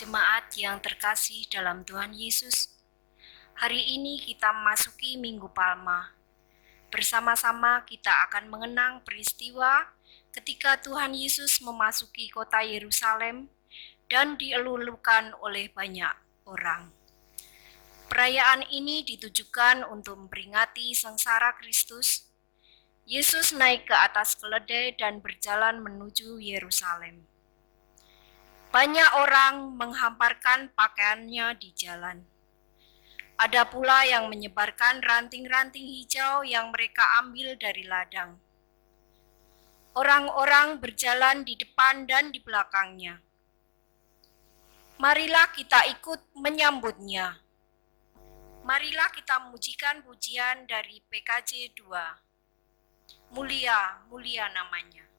Jemaat yang terkasih dalam Tuhan Yesus, hari ini kita memasuki Minggu Palma. Bersama-sama kita akan mengenang peristiwa ketika Tuhan Yesus memasuki kota Yerusalem dan dielulukan oleh banyak orang. Perayaan ini ditujukan untuk memperingati sengsara Kristus. Yesus naik ke atas keledai dan berjalan menuju Yerusalem. Banyak orang menghamparkan pakaiannya di jalan. Ada pula yang menyebarkan ranting-ranting hijau yang mereka ambil dari ladang. Orang-orang berjalan di depan dan di belakangnya. Marilah kita ikut menyambutnya. Marilah kita memujikan pujian dari PKJ 2. Mulia, mulia namanya.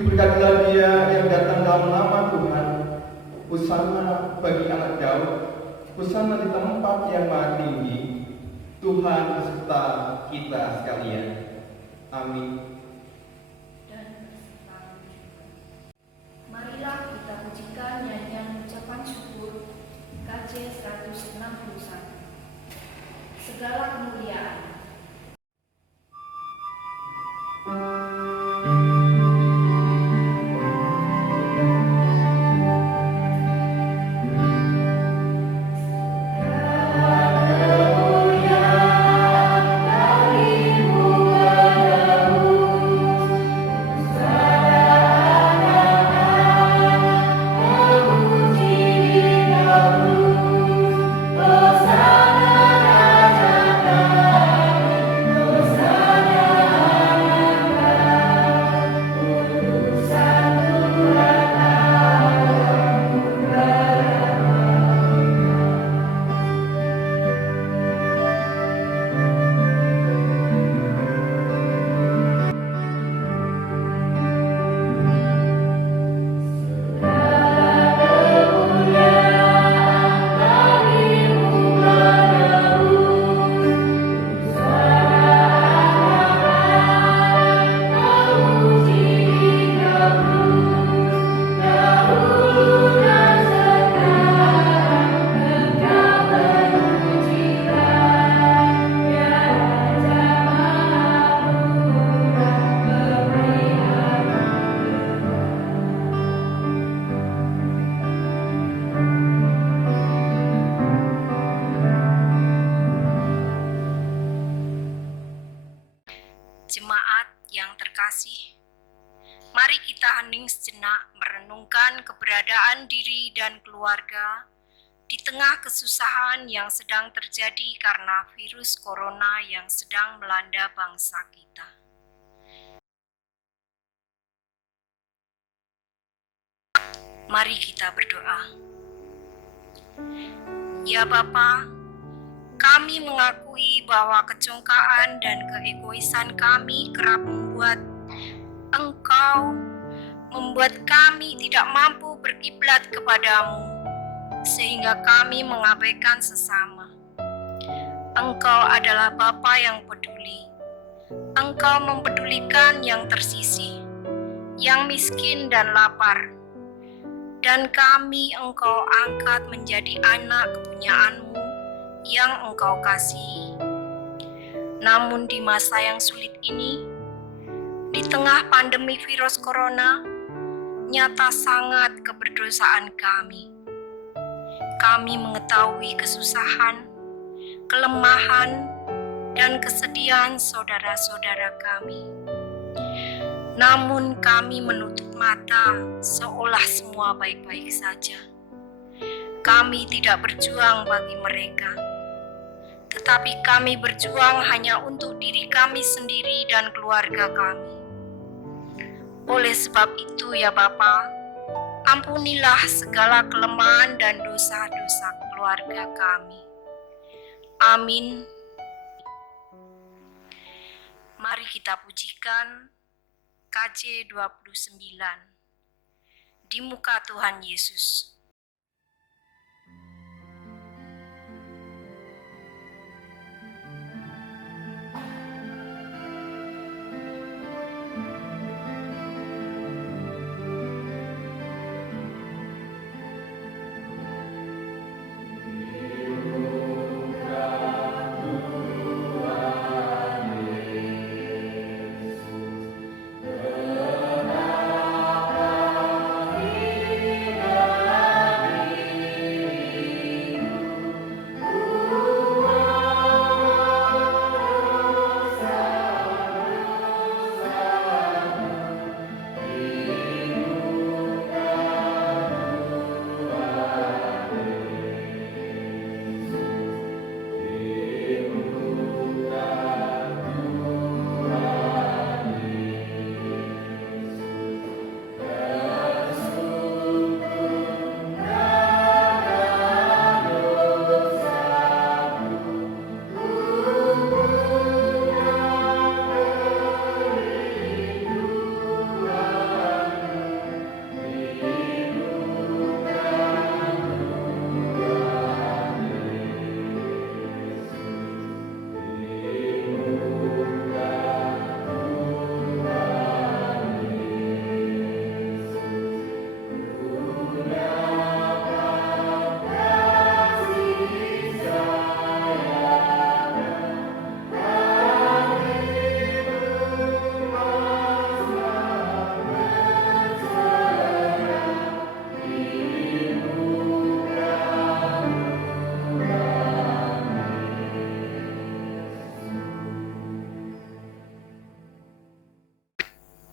Diberkatilah Dia yang datang dalam nama Tuhan. Hosana bagi anak Daud. Hosana di tempat yang maha tinggi. Tuhan beserta kita sekalian. Amin. Dan beserta juga. Marilah kita pujikan nyanyian ucapan syukur KJ 161. Segala kemuliaan. Hosana Raja keberadaan diri dan keluarga di tengah kesusahan yang sedang terjadi karena virus corona yang sedang melanda bangsa kita. Mari kita berdoa. Ya Bapa, kami mengakui bahwa kecongkaan dan keegoisan kami kerap membuat kami tidak mampu berkiblat kepadamu, sehingga kami mengabaikan sesama. Engkau adalah Bapa yang peduli. Engkau mempedulikan yang tersisih, yang miskin dan lapar. Dan kami Engkau angkat menjadi anak kepunyaan-Mu yang Engkau kasihi. Namun di masa yang sulit ini, di tengah pandemi virus corona, nyata sangat keberdosaan kami. Kami mengetahui kesusahan, kelemahan, dan kesedihan saudara-saudara kami. Namun kami menutup mata seolah semua baik-baik saja. Kami tidak berjuang bagi mereka, tetapi kami berjuang hanya untuk diri kami sendiri dan keluarga kami. Oleh sebab itu ya Bapa, ampunilah segala kelemahan dan dosa-dosa keluarga kami. Amin. Mari kita pujikan KJ 29. Di muka Tuhan Yesus.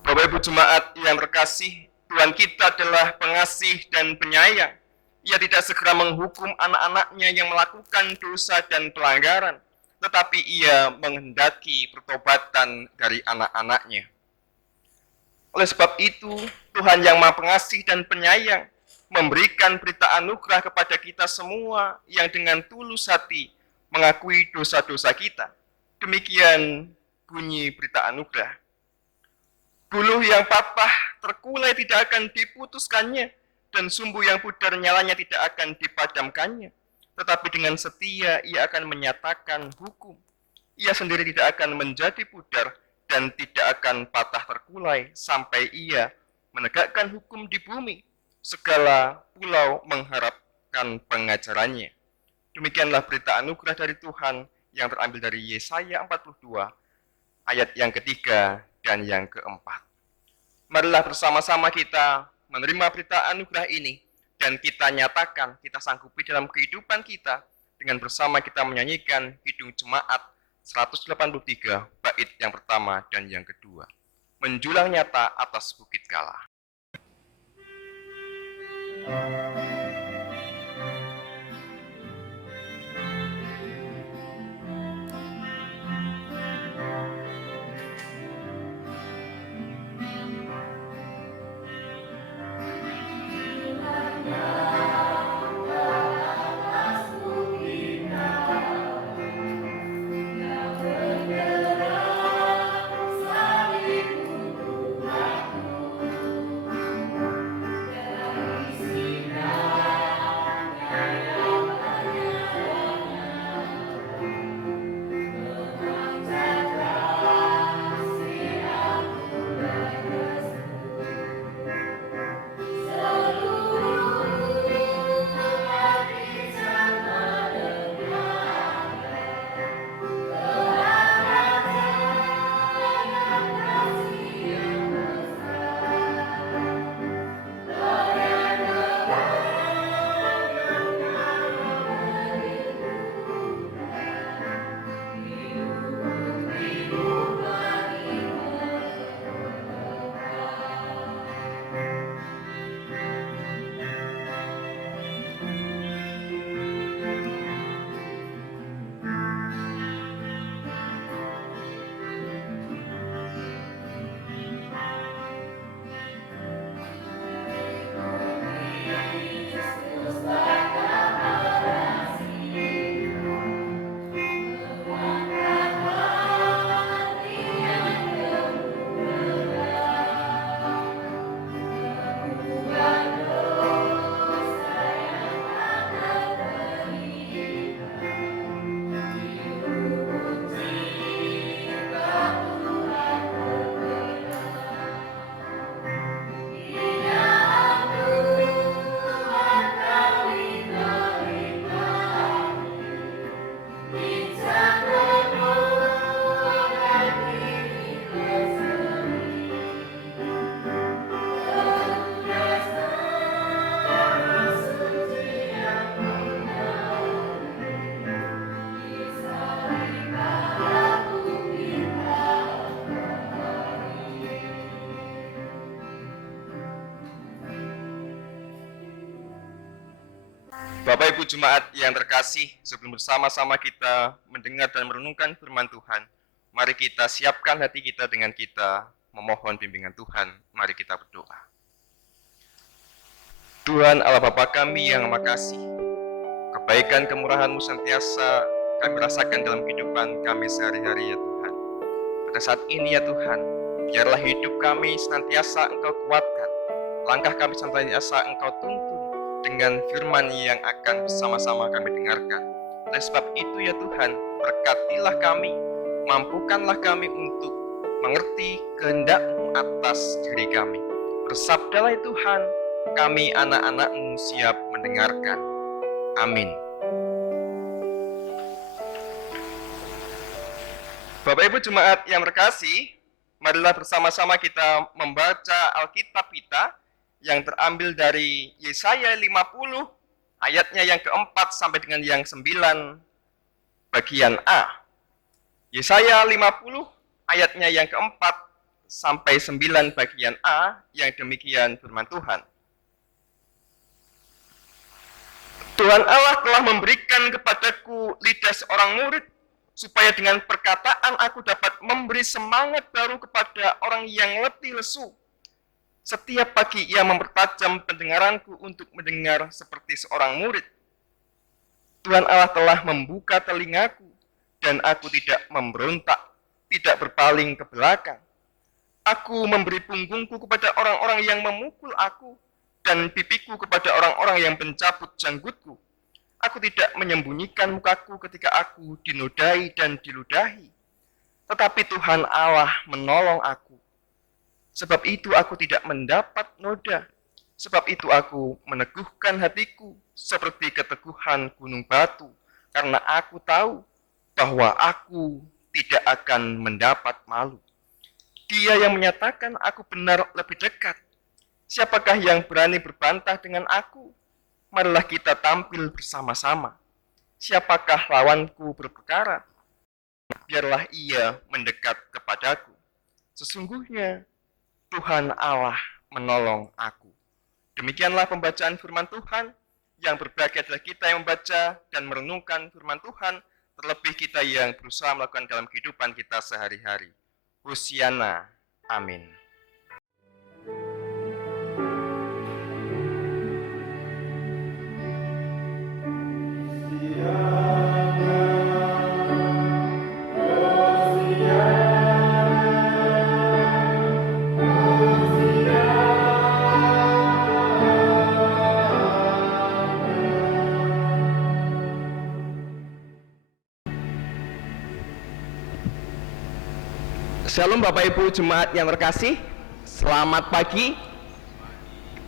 Bapak Ibu Jemaat yang terkasih, Tuhan kita adalah pengasih dan penyayang. Ia tidak segera menghukum anak-anaknya yang melakukan dosa dan pelanggaran, tetapi ia menghendaki pertobatan dari anak-anaknya. Oleh sebab itu, Tuhan yang Maha Pengasih dan Penyayang memberikan berita anugerah kepada kita semua yang dengan tulus hati mengakui dosa-dosa kita. Demikian bunyi berita anugerah. Buluh yang patah terkulai tidak akan diputuskannya, dan sumbu yang pudar nyalanya tidak akan dipadamkannya. Tetapi dengan setia ia akan menyatakan hukum. Ia sendiri tidak akan menjadi pudar dan tidak akan patah terkulai sampai ia menegakkan hukum di bumi. Segala pulau mengharapkan pengajarannya. Demikianlah berita anugerah dari Tuhan yang terambil dari Yesaya 42 ayat yang ketiga dan yang keempat. Marilah bersama-sama kita menerima berita anugerah ini dan kita nyatakan, kita sanggupi dalam kehidupan kita dengan bersama kita menyanyikan Kidung Jemaat 183 bait yang pertama dan yang kedua. Menjulang nyata atas bukit Kala. Bapak Ibu Jemaat yang terkasih, sebelum bersama-sama kita mendengar dan merenungkan firman Tuhan, mari kita siapkan hati kita dengan kita memohon bimbingan Tuhan. Mari kita berdoa. Tuhan Allah Bapa kami yang makasih, kebaikan kemurahan-Mu senantiasa kami rasakan dalam kehidupan kami sehari-hari ya Tuhan. Pada saat ini ya Tuhan, biarlah hidup kami senantiasa Engkau kuatkan, langkah kami senantiasa Engkau tuntun dengan firman yang akan bersama-sama kami dengarkan. Oleh sebab itu ya Tuhan, berkatilah kami, mampukanlah kami untuk mengerti kehendak-Mu atas diri kami. Bersabdalah ya Tuhan, kami anak-anak-Mu siap mendengarkan. Amin. Bapak Ibu Jemaat yang terkasih, marilah bersama-sama kita membaca Alkitab kita yang terambil dari Yesaya 50 ayatnya yang keempat sampai dengan yang 9 bagian A. Yesaya 50 ayatnya yang keempat sampai 9 bagian A, yang demikian firman Tuhan. Tuhan Allah telah memberikan kepadaku lidah seorang murid, supaya dengan perkataan aku dapat memberi semangat baru kepada orang yang letih lesu. Setiap pagi ia mempertajam pendengaranku untuk mendengar seperti seorang murid. Tuhan Allah telah membuka telingaku, dan aku tidak memberontak, tidak berpaling ke belakang. Aku memberi punggungku kepada orang-orang yang memukul aku, dan pipiku kepada orang-orang yang mencabut janggutku. Aku tidak menyembunyikan mukaku ketika aku dinodai dan diludahi. Tetapi Tuhan Allah menolong aku. Sebab itu aku tidak mendapat noda. Sebab itu aku meneguhkan hatiku seperti keteguhan gunung batu. Karena aku tahu bahwa aku tidak akan mendapat malu. Dia yang menyatakan aku benar lebih dekat. Siapakah yang berani berbantah dengan aku? Marilah kita tampil bersama-sama. Siapakah lawanku berperkara? Biarlah ia mendekat kepadaku. Sesungguhnya Tuhan Allah menolong aku. Demikianlah pembacaan firman Tuhan. Yang berbahagia adalah kita yang membaca dan merenungkan firman Tuhan, terlebih kita yang berusaha melakukan dalam kehidupan kita sehari-hari. Hosiana. Amin. Shalom Bapak Ibu Jemaat yang terkasih, selamat pagi.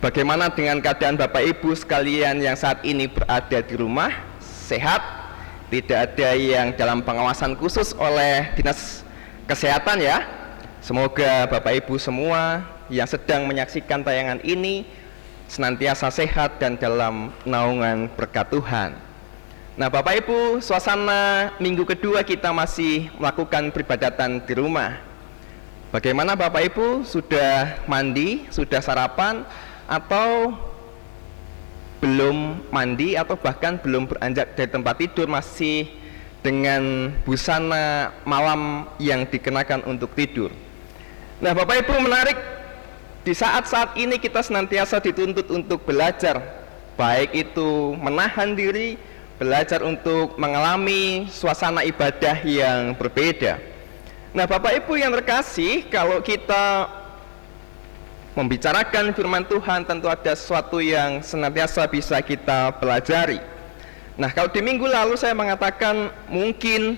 Bagaimana dengan keadaan Bapak Ibu sekalian yang saat ini berada di rumah? Sehat? Tidak ada yang dalam pengawasan khusus oleh Dinas Kesehatan ya? Semoga Bapak Ibu semua yang sedang menyaksikan tayangan ini senantiasa sehat dan dalam naungan berkat Tuhan. Nah Bapak Ibu, suasana minggu kedua kita masih melakukan peribadatan di rumah. Bagaimana Bapak Ibu, sudah mandi, sudah sarapan, atau belum mandi, atau bahkan belum beranjak dari tempat tidur, masih dengan busana malam yang dikenakan untuk tidur. Nah Bapak Ibu, menarik, di saat-saat ini kita senantiasa dituntut untuk belajar, baik itu menahan diri, belajar untuk mengalami suasana ibadah yang berbeda. Nah Bapak Ibu yang terkasih, kalau kita membicarakan firman Tuhan tentu ada sesuatu yang senantiasa bisa kita pelajari. Nah kalau di minggu lalu saya mengatakan mungkin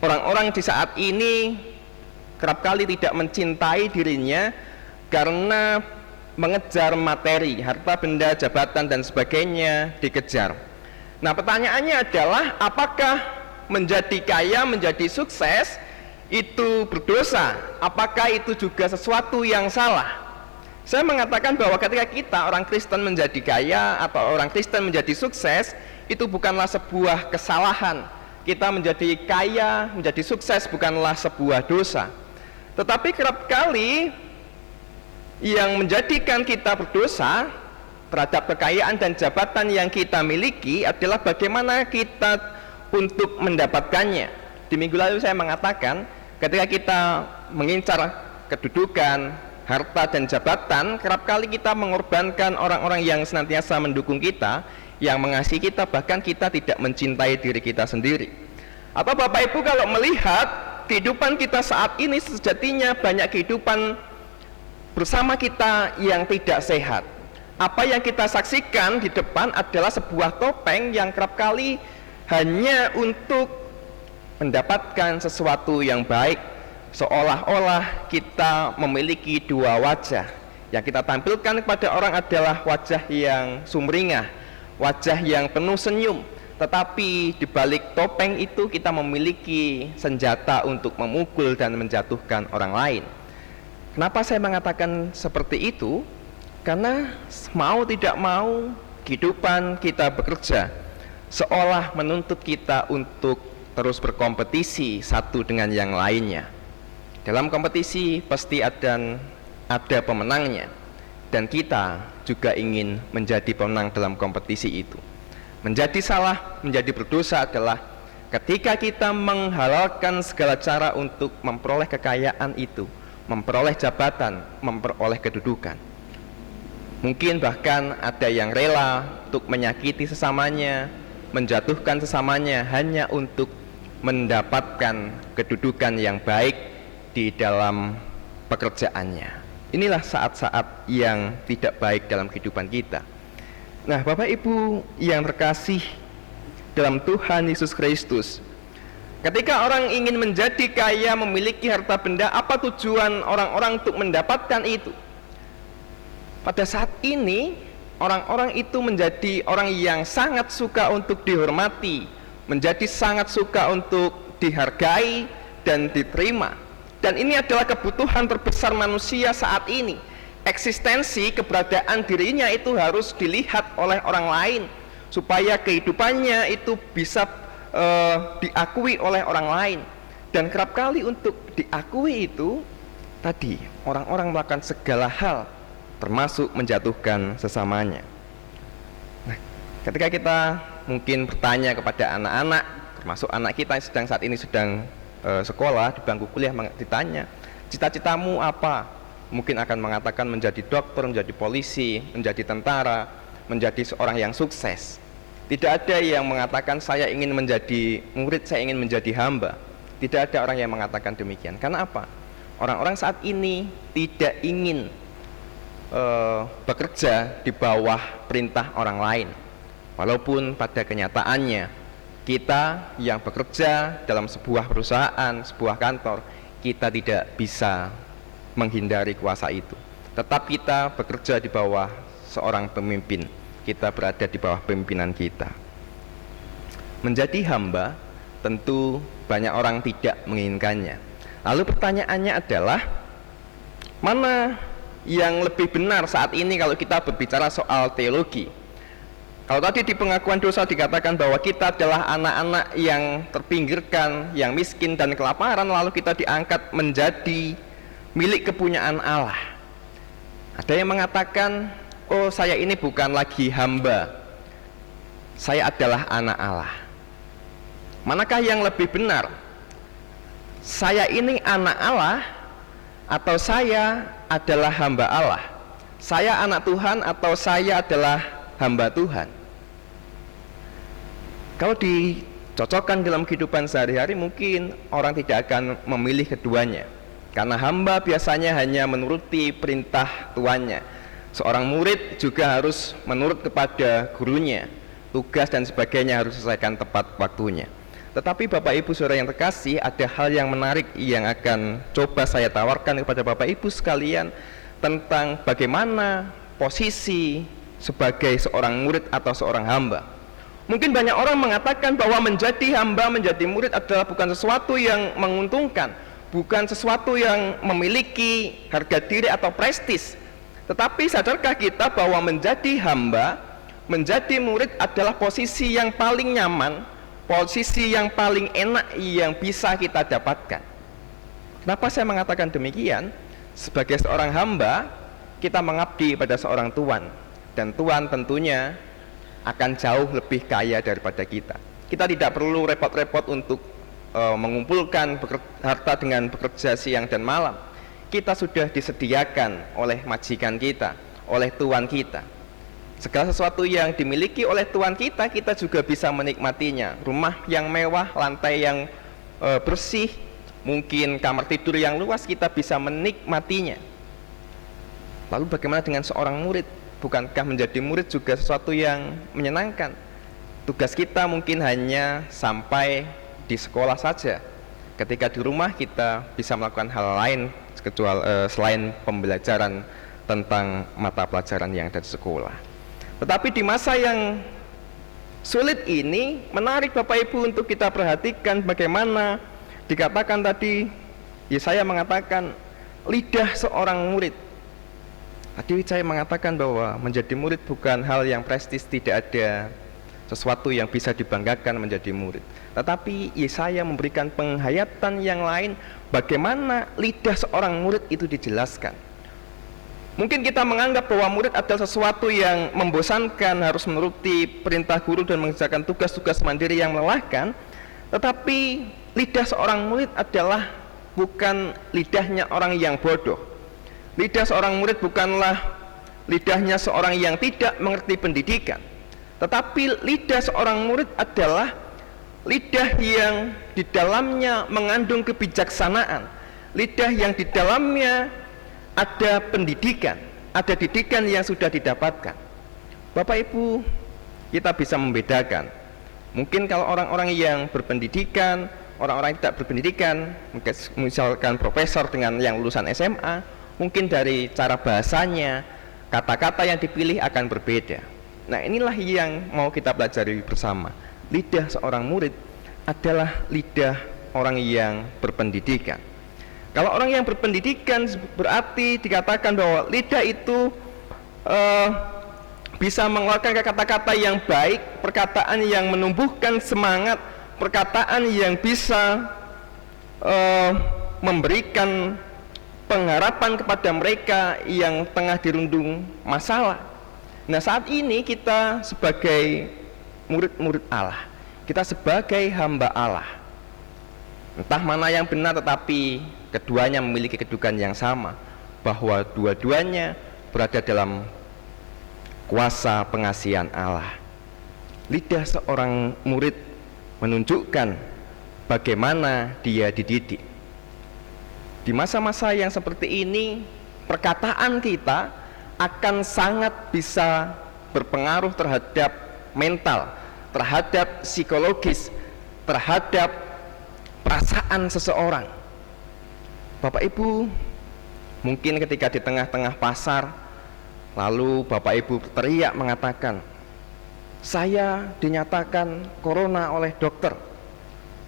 orang-orang di saat ini kerap kali tidak mencintai dirinya karena mengejar materi, harta benda, jabatan dan sebagainya dikejar. Nah pertanyaannya adalah apakah menjadi kaya, menjadi sukses itu berdosa? Apakah itu juga sesuatu yang salah? Saya mengatakan bahwa ketika kita orang Kristen menjadi kaya atau orang Kristen menjadi sukses, itu bukanlah sebuah kesalahan. Kita menjadi kaya, menjadi sukses bukanlah sebuah dosa. Tetapi kerap kali yang menjadikan kita berdosa terhadap kekayaan dan jabatan yang kita miliki adalah bagaimana kita untuk mendapatkannya. Di minggu lalu saya mengatakan ketika kita mengincar kedudukan, harta dan jabatan, kerap kali kita mengorbankan orang-orang yang senantiasa mendukung kita, yang mengasihi kita, bahkan kita tidak mencintai diri kita sendiri. Atau Bapak Ibu kalau melihat kehidupan kita saat ini sejatinya banyak kehidupan bersama kita yang tidak sehat. Apa yang kita saksikan di depan adalah sebuah topeng yang kerap kali hanya untuk mendapatkan sesuatu yang baik, seolah-olah kita memiliki dua wajah. Yang kita tampilkan kepada orang adalah wajah yang sumringah, wajah yang penuh senyum, tetapi di balik topeng itu kita memiliki senjata untuk memukul dan menjatuhkan orang lain. Kenapa saya mengatakan seperti itu? Karena mau tidak mau kehidupan kita bekerja seolah menuntut kita untuk terus berkompetisi satu dengan yang lainnya. Dalam kompetisi pasti ada pemenangnya, dan kita juga ingin menjadi pemenang dalam kompetisi itu. Menjadi salah, menjadi berdosa adalah ketika kita menghalalkan segala cara untuk memperoleh kekayaan itu, memperoleh jabatan, memperoleh kedudukan. Mungkin bahkan ada yang rela untuk menyakiti sesamanya, menjatuhkan sesamanya hanya untuk mendapatkan kedudukan yang baik di dalam pekerjaannya. Inilah saat-saat yang tidak baik dalam kehidupan kita. Nah Bapak Ibu yang terkasih dalam Tuhan Yesus Kristus, ketika orang ingin menjadi kaya, memiliki harta benda, apa tujuan orang-orang untuk mendapatkan itu? Pada saat ini orang-orang itu menjadi orang yang sangat suka untuk dihormati, menjadi sangat suka untuk dihargai dan diterima. Dan ini adalah kebutuhan terbesar manusia saat ini. Eksistensi, keberadaan dirinya itu harus dilihat oleh orang lain supaya kehidupannya itu bisa diakui oleh orang lain. Dan kerap kali untuk diakui itu tadi orang-orang melakukan segala hal termasuk menjatuhkan sesamanya. Nah, ketika kita mungkin bertanya kepada anak-anak, termasuk anak kita yang saat ini sedang sekolah di bangku kuliah, ditanya, cita-citamu apa? Mungkin akan mengatakan menjadi dokter, menjadi polisi, menjadi tentara, menjadi seorang yang sukses. Tidak ada yang mengatakan saya ingin menjadi murid, saya ingin menjadi hamba. Tidak ada orang yang mengatakan demikian. Karena apa? Orang-orang saat ini tidak ingin bekerja di bawah perintah orang lain. Walaupun pada kenyataannya kita yang bekerja dalam sebuah perusahaan, sebuah kantor, kita tidak bisa menghindari kuasa itu. Tetap kita bekerja di bawah seorang pemimpin, kita berada di bawah pimpinan kita. Menjadi hamba tentu banyak orang tidak menginginkannya. Lalu pertanyaannya adalah, mana yang lebih benar saat ini kalau kita berbicara soal teologi? Kalau tadi di pengakuan dosa dikatakan bahwa kita adalah anak-anak yang terpinggirkan, yang miskin dan kelaparan, lalu kita diangkat menjadi milik kepunyaan Allah. Ada yang mengatakan, oh saya ini bukan lagi hamba, saya adalah anak Allah. Manakah yang lebih benar? Saya ini anak Allah atau saya adalah hamba Allah? Saya anak Tuhan atau saya adalah hamba Tuhan? Kalau dicocokkan dalam kehidupan sehari-hari, mungkin orang tidak akan memilih keduanya, karena hamba biasanya hanya menuruti perintah tuannya. Seorang murid juga harus menurut kepada gurunya, tugas dan sebagainya harus selesaikan tepat waktunya. Tetapi Bapak Ibu Saudara yang terkasih, ada hal yang menarik yang akan coba saya tawarkan kepada Bapak Ibu sekalian tentang bagaimana posisi sebagai seorang murid atau seorang hamba. Mungkin banyak orang mengatakan bahwa menjadi hamba, menjadi murid adalah bukan sesuatu yang menguntungkan, bukan sesuatu yang memiliki harga diri atau prestis. Tetapi sadarkah kita bahwa menjadi hamba, menjadi murid adalah posisi yang paling nyaman, posisi yang paling enak yang bisa kita dapatkan. Kenapa saya mengatakan demikian? Sebagai seorang hamba, kita mengabdi pada seorang tuan, dan tuan tentunya akan jauh lebih kaya daripada kita. Kita tidak perlu repot-repot untuk mengumpulkan harta dengan bekerja siang dan malam. Kita sudah disediakan oleh majikan kita, oleh tuan kita. Segala sesuatu yang dimiliki oleh tuan kita, kita juga bisa menikmatinya. Rumah yang mewah, lantai yang bersih, mungkin kamar tidur yang luas, kita bisa menikmatinya. Lalu bagaimana dengan seorang murid? Bukankah menjadi murid juga sesuatu yang menyenangkan? Tugas kita mungkin hanya sampai di sekolah saja. Ketika di rumah kita bisa melakukan hal lain selain pembelajaran tentang mata pelajaran yang ada di sekolah. Tetapi di masa yang sulit ini, menarik Bapak Ibu untuk kita perhatikan bagaimana dikatakan tadi, Yesaya mengatakan lidah seorang murid. Tadi saya mengatakan bahwa menjadi murid bukan hal yang prestis, tidak ada sesuatu yang bisa dibanggakan menjadi murid. Tetapi Yesaya memberikan penghayatan yang lain, bagaimana lidah seorang murid itu dijelaskan. Mungkin kita menganggap bahwa murid adalah sesuatu yang membosankan, harus menuruti perintah guru dan mengerjakan tugas-tugas mandiri yang melelahkan. Tetapi lidah seorang murid adalah bukan lidahnya orang yang bodoh. Lidah seorang murid bukanlah lidahnya seorang yang tidak mengerti pendidikan, tetapi lidah seorang murid adalah lidah yang di dalamnya mengandung kebijaksanaan, lidah yang di dalamnya ada pendidikan, ada didikan yang sudah didapatkan. Bapak Ibu, kita bisa membedakan. Mungkin kalau orang-orang yang berpendidikan, orang-orang yang tidak berpendidikan, misalkan profesor dengan yang lulusan SMA, mungkin dari cara bahasanya, kata-kata yang dipilih akan berbeda. Nah, inilah yang mau kita pelajari bersama. Lidah seorang murid adalah lidah orang yang berpendidikan. Kalau orang yang berpendidikan berarti dikatakan bahwa lidah itu bisa mengeluarkan kata-kata yang baik, perkataan yang menumbuhkan semangat, perkataan yang bisa memberikan pengharapan kepada mereka yang tengah dirundung masalah. Nah, saat ini kita sebagai murid-murid Allah, kita sebagai hamba Allah, entah mana yang benar, tetapi keduanya memiliki kedudukan yang sama, bahwa dua-duanya berada dalam kuasa pengasihan Allah. Lidah seorang murid menunjukkan bagaimana dia dididik. Di masa-masa yang seperti ini, perkataan kita akan sangat bisa berpengaruh terhadap mental, terhadap psikologis, terhadap perasaan seseorang. Bapak Ibu, mungkin ketika di tengah-tengah pasar, lalu Bapak Ibu teriak mengatakan, "Saya dinyatakan corona oleh dokter."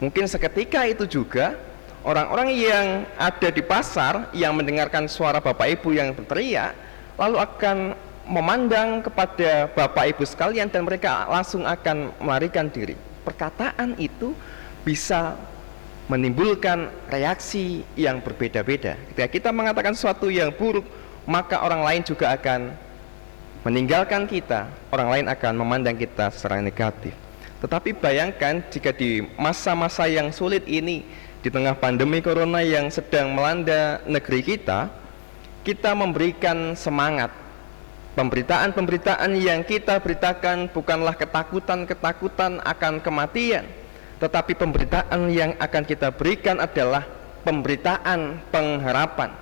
Mungkin seketika itu juga orang-orang yang ada di pasar yang mendengarkan suara Bapak Ibu yang berteriak, lalu akan memandang kepada Bapak Ibu sekalian dan mereka langsung akan melarikan diri. Perkataan itu bisa menimbulkan reaksi yang berbeda-beda. Ketika kita mengatakan sesuatu yang buruk, maka orang lain juga akan meninggalkan kita, orang lain akan memandang kita secara negatif. Tetapi bayangkan jika di masa-masa yang sulit ini, di tengah pandemi corona yang sedang melanda negeri kita, kita memberikan semangat. Pemberitaan-pemberitaan yang kita beritakan bukanlah ketakutan-ketakutan akan kematian, tetapi pemberitaan yang akan kita berikan adalah pemberitaan pengharapan.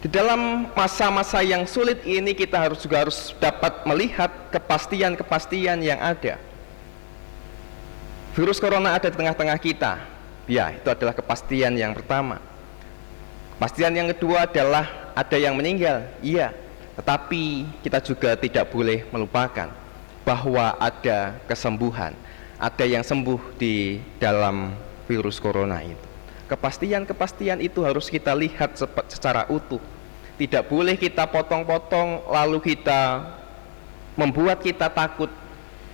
Di dalam masa-masa yang sulit ini kita juga harus dapat melihat kepastian-kepastian yang ada. Virus corona ada di tengah-tengah kita. Ya, itu adalah kepastian yang pertama. Kepastian yang kedua adalah ada yang meninggal. Iya, tetapi kita juga tidak boleh melupakan bahwa ada kesembuhan. Ada yang sembuh di dalam virus corona itu. Kepastian-kepastian itu harus kita lihat secara utuh. Tidak boleh kita potong-potong lalu kita membuat kita takut,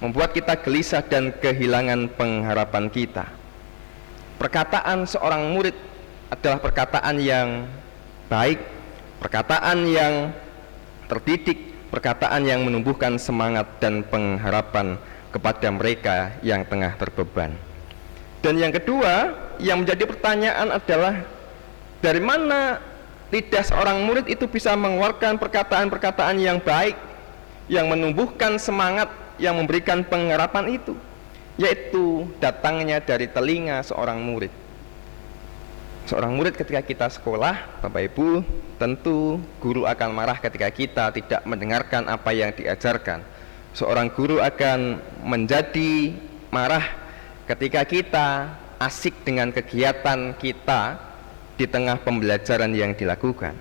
membuat kita gelisah dan kehilangan pengharapan kita. Perkataan seorang murid adalah perkataan yang baik, perkataan yang terdidik, perkataan yang menumbuhkan semangat dan pengharapan kepada mereka yang tengah terbeban. Dan yang kedua, yang menjadi pertanyaan adalah dari mana lidah seorang murid itu bisa mengeluarkan perkataan-perkataan yang baik, yang menumbuhkan semangat, yang memberikan pengharapan itu, yaitu datangnya dari telinga seorang murid. Seorang murid ketika kita sekolah, Bapak Ibu, tentu guru akan marah ketika kita tidak mendengarkan apa yang diajarkan. Seorang guru akan menjadi marah ketika kita asik dengan kegiatan kita di tengah pembelajaran yang dilakukan.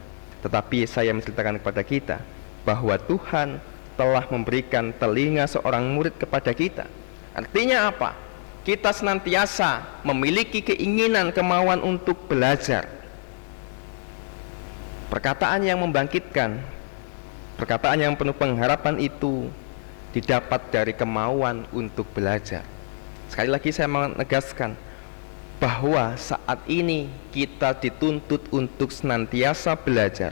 Tetapi saya menceritakan kepada kita bahwa Tuhan telah memberikan telinga seorang murid kepada kita. Artinya apa? Kita senantiasa memiliki keinginan, kemauan untuk belajar. Perkataan yang membangkitkan, perkataan yang penuh pengharapan itu didapat dari kemauan untuk belajar. Sekali lagi saya menegaskan bahwa saat ini kita dituntut untuk senantiasa belajar,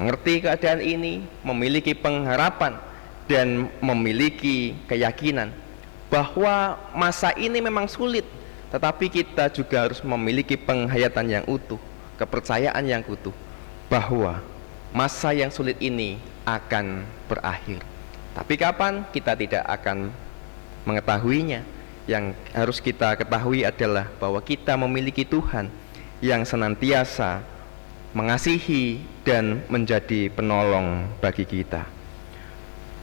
mengerti keadaan ini, memiliki pengharapan dan memiliki keyakinan bahwa masa ini memang sulit, tetapi kita juga harus memiliki penghayatan yang utuh, kepercayaan yang utuh bahwa masa yang sulit ini akan berakhir. Tapi kapan? Kita tidak akan mengetahuinya. Yang harus kita ketahui adalah bahwa kita memiliki Tuhan yang senantiasa mengasihi dan menjadi penolong bagi kita.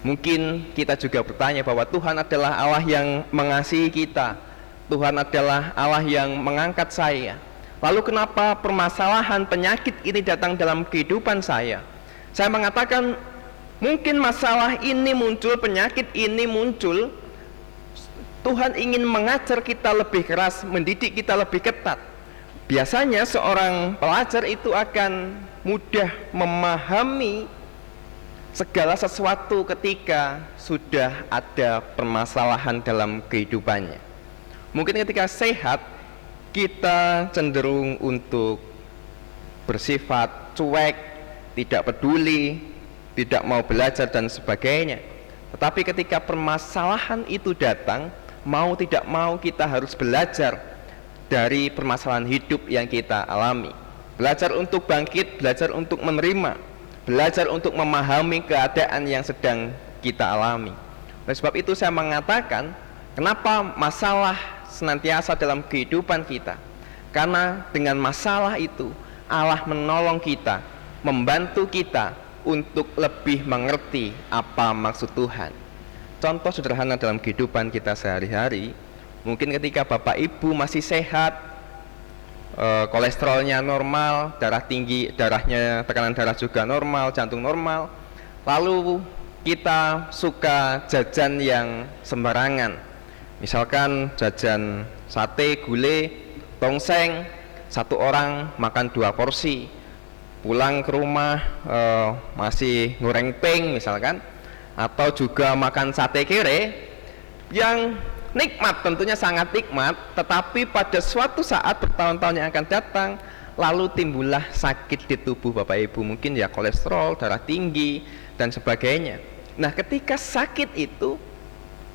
Mungkin kita juga bertanya bahwa Tuhan adalah Allah yang mengasihi kita, Tuhan adalah Allah yang mengangkat saya. Lalu kenapa permasalahan penyakit ini datang dalam kehidupan saya? Saya mengatakan mungkin masalah ini muncul, penyakit ini muncul, Tuhan ingin mengajar kita lebih keras, mendidik kita lebih ketat. Biasanya seorang pelajar itu akan mudah memahami segala sesuatu ketika sudah ada permasalahan dalam kehidupannya. Mungkin ketika sehat kita cenderung untuk bersifat cuek, tidak peduli, tidak mau belajar dan sebagainya. Tetapi ketika permasalahan itu datang, mau tidak mau kita harus belajar dari permasalahan hidup yang kita alami. Belajar untuk bangkit, belajar untuk menerima, belajar untuk memahami keadaan yang sedang kita alami. Oleh sebab itu saya mengatakan, kenapa masalah senantiasa dalam kehidupan kita? Karena dengan masalah itu Allah menolong kita, membantu kita untuk lebih mengerti apa maksud Tuhan. Contoh sederhana dalam kehidupan kita sehari-hari, mungkin ketika Bapak Ibu masih sehat, kolesterolnya normal, darah tinggi, tekanan darah juga normal, jantung normal, lalu kita suka jajan yang sembarangan, misalkan jajan sate, gulai, tongseng, satu orang makan 2 porsi, pulang ke rumah masih goreng peng misalkan, atau juga makan sate kere yang nikmat, tentunya sangat nikmat, tetapi pada suatu saat bertahun-tahun yang akan datang, lalu timbullah sakit di tubuh Bapak Ibu, mungkin ya kolesterol, darah tinggi dan sebagainya. Nah, ketika sakit itu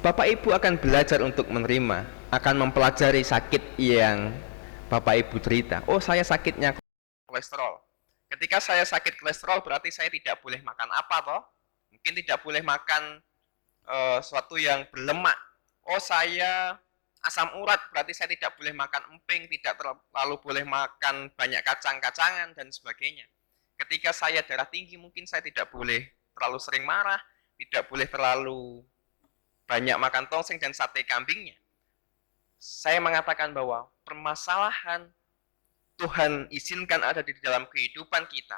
Bapak Ibu akan belajar untuk menerima, akan mempelajari sakit yang Bapak Ibu derita. Oh, saya sakitnya kolesterol. Ketika saya sakit kolesterol berarti saya tidak boleh makan apa toh? Mungkin tidak boleh makan sesuatu yang berlemak. Oh, saya asam urat berarti saya tidak boleh makan emping, tidak terlalu boleh makan banyak kacang-kacangan dan sebagainya. Ketika saya darah tinggi mungkin saya tidak boleh terlalu sering marah, tidak boleh terlalu banyak makan tongseng dan sate kambingnya. Saya mengatakan bahwa permasalahan Tuhan izinkan ada di dalam kehidupan kita,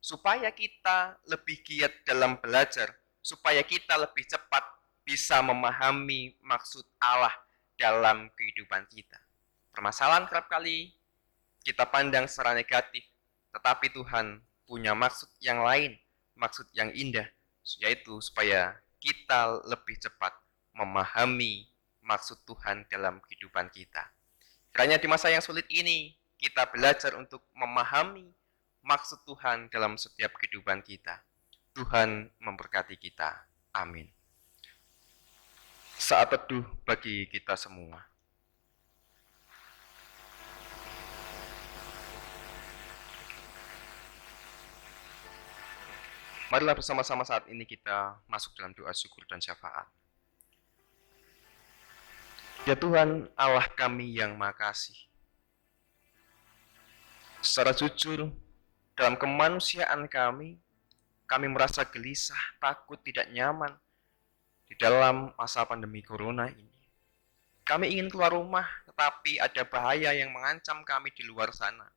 supaya kita lebih giat dalam belajar, supaya kita lebih cepat bisa memahami maksud Allah dalam kehidupan kita. Permasalahan kerap kali kita pandang secara negatif, tetapi Tuhan punya maksud yang lain, maksud yang indah, yaitu supaya kita lebih cepat memahami maksud Tuhan dalam kehidupan kita. Kiranya di masa yang sulit ini, kita belajar untuk memahami maksud Tuhan dalam setiap kehidupan kita. Tuhan memberkati kita. Amin. Saat teduh bagi kita semua. Marilah bersama-sama saat ini kita masuk dalam doa syukur dan syafaat. Ya Tuhan, Allah kami yang Maha Kasih, secara jujur, dalam kemanusiaan kami merasa gelisah, takut, tidak nyaman di dalam masa pandemi corona ini. Kami ingin keluar rumah, tetapi ada bahaya yang mengancam kami di luar sana.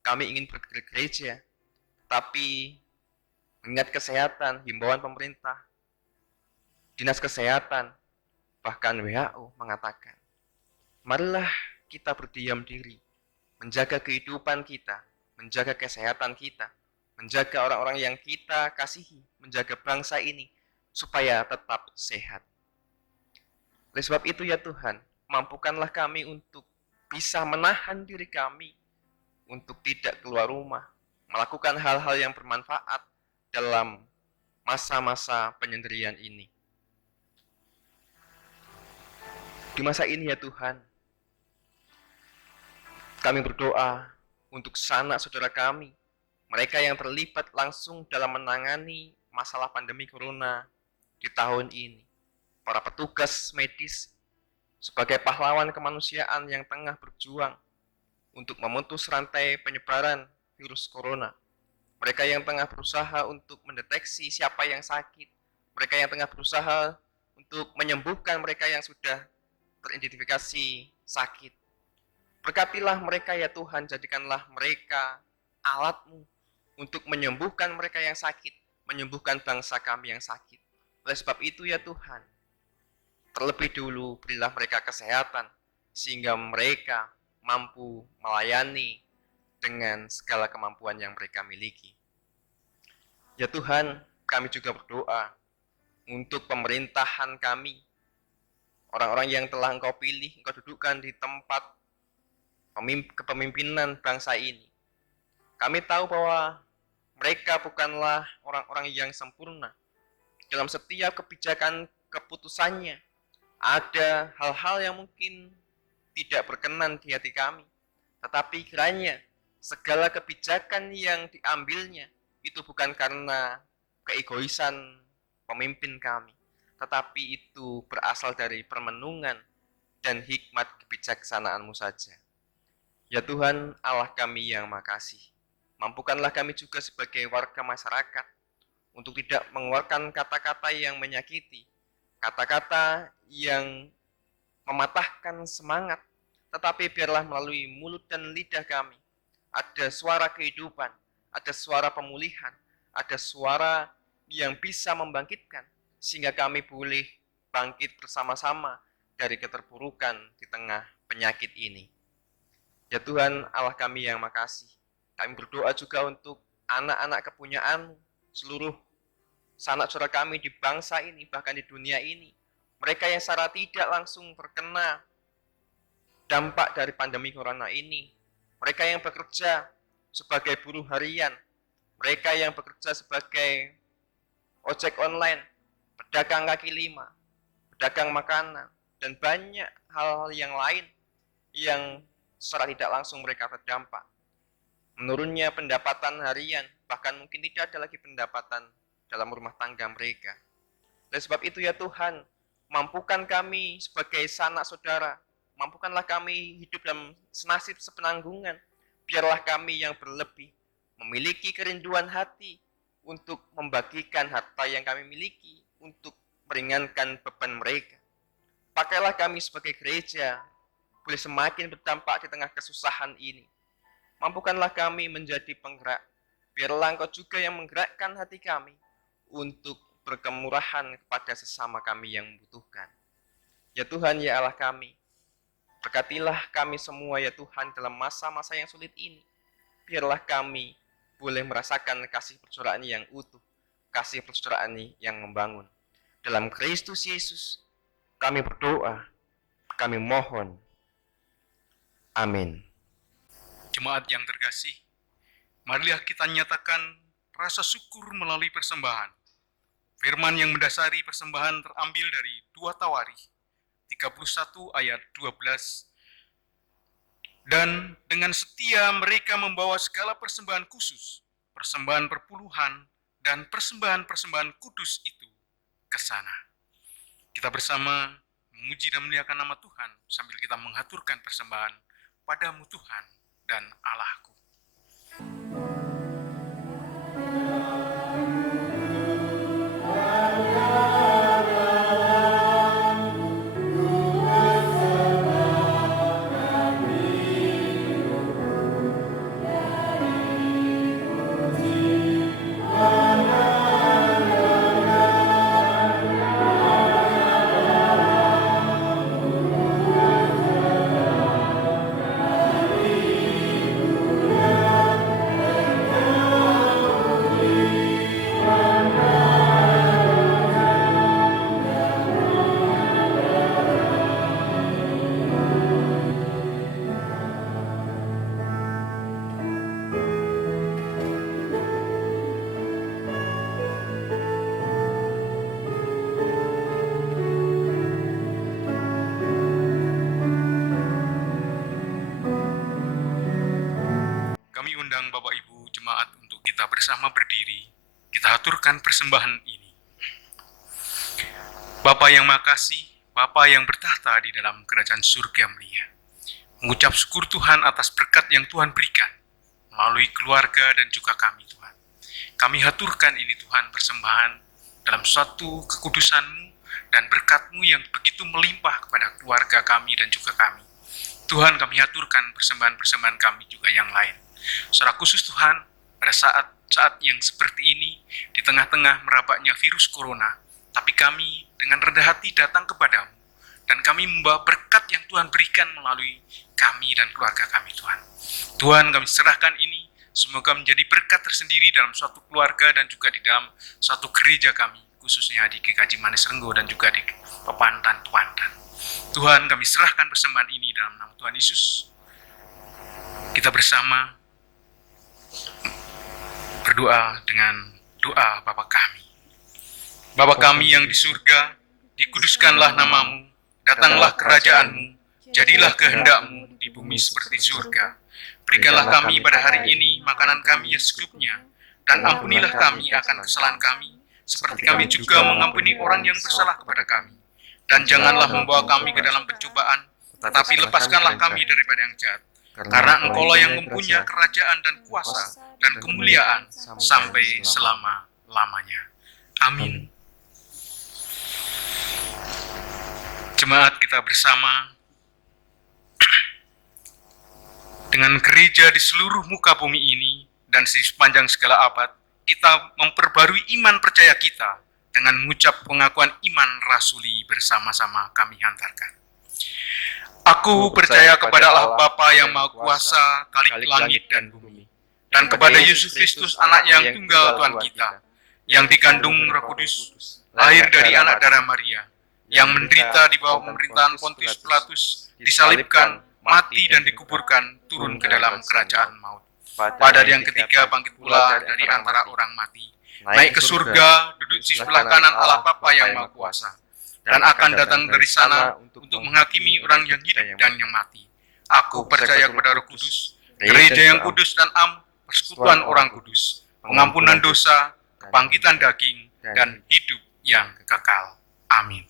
Kami ingin pergi ke gereja, tapi mengingat kesehatan, himbauan pemerintah, dinas kesehatan, bahkan WHO mengatakan, marilah kita berdiam diri, menjaga kehidupan kita, menjaga kesehatan kita, menjaga orang-orang yang kita kasihi, menjaga bangsa ini, supaya tetap sehat. Oleh sebab itu ya Tuhan, mampukanlah kami untuk bisa menahan diri kami, untuk tidak keluar rumah, melakukan hal-hal yang bermanfaat dalam masa-masa penyendirian ini. Di masa ini ya Tuhan, kami berdoa untuk sanak saudara kami, mereka yang terlibat langsung dalam menangani masalah pandemi corona di tahun ini. Para petugas medis sebagai pahlawan kemanusiaan yang tengah berjuang untuk memutus rantai penyebaran virus corona. Mereka yang tengah berusaha untuk mendeteksi siapa yang sakit, mereka yang tengah berusaha untuk menyembuhkan mereka yang sudah teridentifikasi sakit. Berkatilah mereka ya Tuhan, jadikanlah mereka alat-Mu untuk menyembuhkan mereka yang sakit, menyembuhkan bangsa kami yang sakit. Oleh sebab itu ya Tuhan, terlebih dulu berilah mereka kesehatan, sehingga mereka mampu melayani dengan segala kemampuan yang mereka miliki. Ya Tuhan, kami juga berdoa untuk pemerintahan kami, orang-orang yang telah Engkau pilih, Engkau dudukkan di tempat kepemimpinan bangsa ini. Kami tahu bahwa mereka bukanlah orang-orang yang sempurna. Dalam setiap kebijakan keputusannya, ada hal-hal yang mungkin tidak berkenan di hati kami. Tetapi kiranya segala kebijakan yang diambilnya itu bukan karena keegoisan pemimpin kami, tetapi itu berasal dari permenungan dan hikmat kebijaksanaan-Mu saja. Ya Tuhan, Allah kami yang makasih, mampukanlah kami juga sebagai warga masyarakat untuk tidak mengeluarkan kata-kata yang menyakiti, kata-kata yang mematahkan semangat, tetapi biarlah melalui mulut dan lidah kami ada suara kehidupan, ada suara pemulihan, ada suara yang bisa membangkitkan, sehingga kami boleh bangkit bersama-sama dari keterpurukan di tengah penyakit ini. Ya Tuhan, Allah kami yang makasih, kami berdoa juga untuk anak-anak kepunyaan-Mu, seluruh sanak saudara kami di bangsa ini, bahkan di dunia ini, mereka yang secara tidak langsung terkena dampak dari pandemi corona ini, mereka yang bekerja sebagai buruh harian, mereka yang bekerja sebagai ojek online, pedagang kaki lima, pedagang makanan, dan banyak hal-hal yang lain yang secara tidak langsung mereka terdampak. Menurunnya pendapatan harian, bahkan mungkin tidak ada lagi pendapatan dalam rumah tangga mereka. Oleh sebab itu ya Tuhan, mampukan kami sebagai sanak saudara, mampukanlah kami hidup dalam senasib sepenanggungan, biarlah kami yang berlebih, memiliki kerinduan hati untuk membagikan harta yang kami miliki, untuk meringankan beban mereka. Pakailah kami sebagai gereja, boleh semakin berdampak di tengah kesusahan ini. Mampukanlah kami menjadi penggerak, biarlah Engkau juga yang menggerakkan hati kami untuk berkemurahan kepada sesama kami yang membutuhkan. Ya Tuhan, ya Allah kami, berkatilah kami semua ya Tuhan dalam masa-masa yang sulit ini. Biarlah kami boleh merasakan kasih persaudaraan yang utuh, kasih persaudaraan yang membangun. Dalam Kristus Yesus, kami berdoa, kami mohon. Amin. Jemaat yang terkasih, marilah kita nyatakan rasa syukur melalui persembahan. Firman yang mendasari persembahan terambil dari 2 Tawarikh 31 ayat 12. Dan dengan setia mereka membawa segala persembahan khusus, persembahan perpuluhan, dan persembahan-persembahan kudus itu ke sana. Kita bersama memuji dan memuliakan nama Tuhan sambil kita menghaturkan persembahan padamu Tuhan dan Allahku. Kami undang Bapak Ibu jemaat untuk kita bersama berdiri, kita aturkan persembahan ini. Bapa yang makasih, Bapa yang bertahta di dalam kerajaan surga mulia, mengucap syukur Tuhan atas berkat yang Tuhan berikan melalui keluarga dan juga kami Tuhan. Kami haturkan ini Tuhan persembahan dalam suatu kekudusan-Mu dan berkat-Mu yang begitu melimpah kepada keluarga kami dan juga kami. Tuhan, kami haturkan persembahan-persembahan kami juga yang lain. Secara khusus Tuhan, pada saat yang seperti ini, di tengah-tengah merabaknya virus corona, tapi kami dengan rendah hati datang kepadamu, dan kami membawa berkat yang Tuhan berikan melalui kami dan keluarga kami Tuhan. Tuhan, kami serahkan ini, semoga menjadi berkat tersendiri dalam suatu keluarga dan juga di dalam suatu gereja kami, khususnya di GKJ Manis Renggo dan juga di Pepantan Tuandan. Tuhan, kami serahkan persembahan ini dalam nama Tuhan Yesus. Kita bersama berdoa dengan doa Bapa kami. Bapa kami yang di surga, dikuduskanlah namamu, datanglah kerajaanmu, jadilah kehendakmu di bumi seperti surga. Berikanlah kami pada hari ini makanan kami yang secukupnya, dan ampunilah kami akan kesalahan kami, seperti kami juga mengampuni orang yang bersalah kepada kami. Dan janganlah membawa kami ke dalam pencobaan, tetapi lepaskanlah kami daripada yang jahat. Karena Engkaulah yang mempunyai kerajaan dan kuasa dan kemuliaan sampai selama-lamanya. Amin. Jemaat kita bersama, dengan gereja di seluruh muka bumi ini dan di sepanjang segala abad, kita memperbarui iman percaya kita dengan mengucap pengakuan iman rasuli bersama-sama kami hantarkan. Aku percaya kepada Allah Bapa yang Maha Kuasa, Khalik langit dan bumi, dan kepada Yesus Kristus, anak yang tunggal Tuhan kita, yang dikandung Roh Kudus, lahir dari anak darah Maria, yang menderita di bawah pemerintahan Pontius Pilatus, disalibkan, mati dan dikuburkan, turun ke dalam kerajaan maut. Pada hari yang ketiga bangkit pula dari antara orang mati, naik ke surga, duduk di sebelah kanan Allah Bapa yang Maha Kuasa, dan akan datang dari sana untuk menghakimi orang yang hidup dan yang mati. Aku percaya kepada Roh Kudus, gereja yang kudus dan persekutuan orang kudus, pengampunan dosa, kebangkitan daging, dan hidup yang kekal. Amin.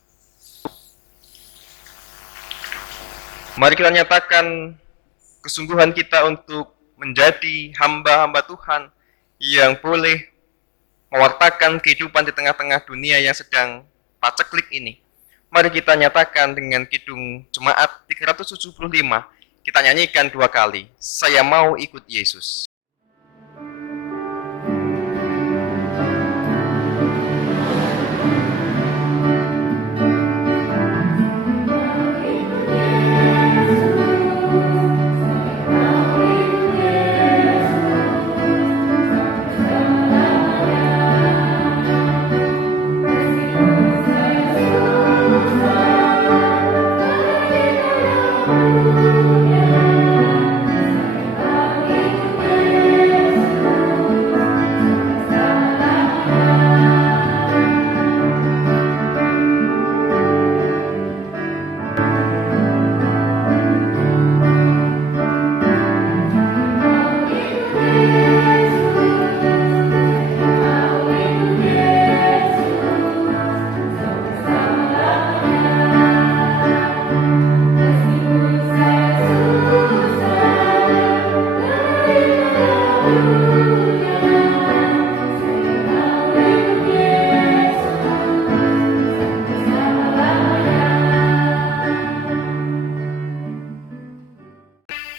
Mari kita nyatakan kesungguhan kita untuk menjadi hamba-hamba Tuhan yang boleh mewartakan kehidupan di tengah-tengah dunia yang sedang paceklik ini. Mari kita nyatakan dengan kidung Jemaat 375, kita nyanyikan 2 kali, saya mau ikut Yesus.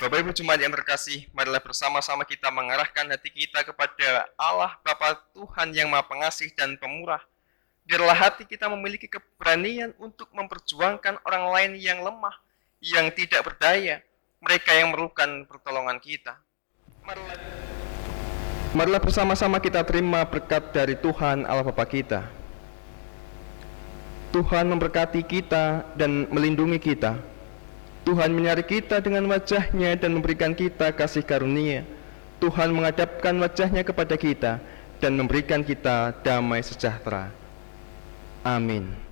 Bapak Ibu Jemaat yang terkasih, marilah bersama-sama kita mengarahkan hati kita kepada Allah Bapa Tuhan yang Maha Pengasih dan Pemurah. Biarlah hati kita memiliki keberanian untuk memperjuangkan orang lain yang lemah, yang tidak berdaya, mereka yang memerlukan pertolongan kita. Marilah bersama-sama kita terima berkat dari Tuhan Allah Bapa kita. Tuhan memberkati kita dan melindungi kita. Tuhan menyari kita dengan wajah-Nya dan memberikan kita kasih karunia. Tuhan menghadapkan wajah-Nya kepada kita dan memberikan kita damai sejahtera. Amin. Amin.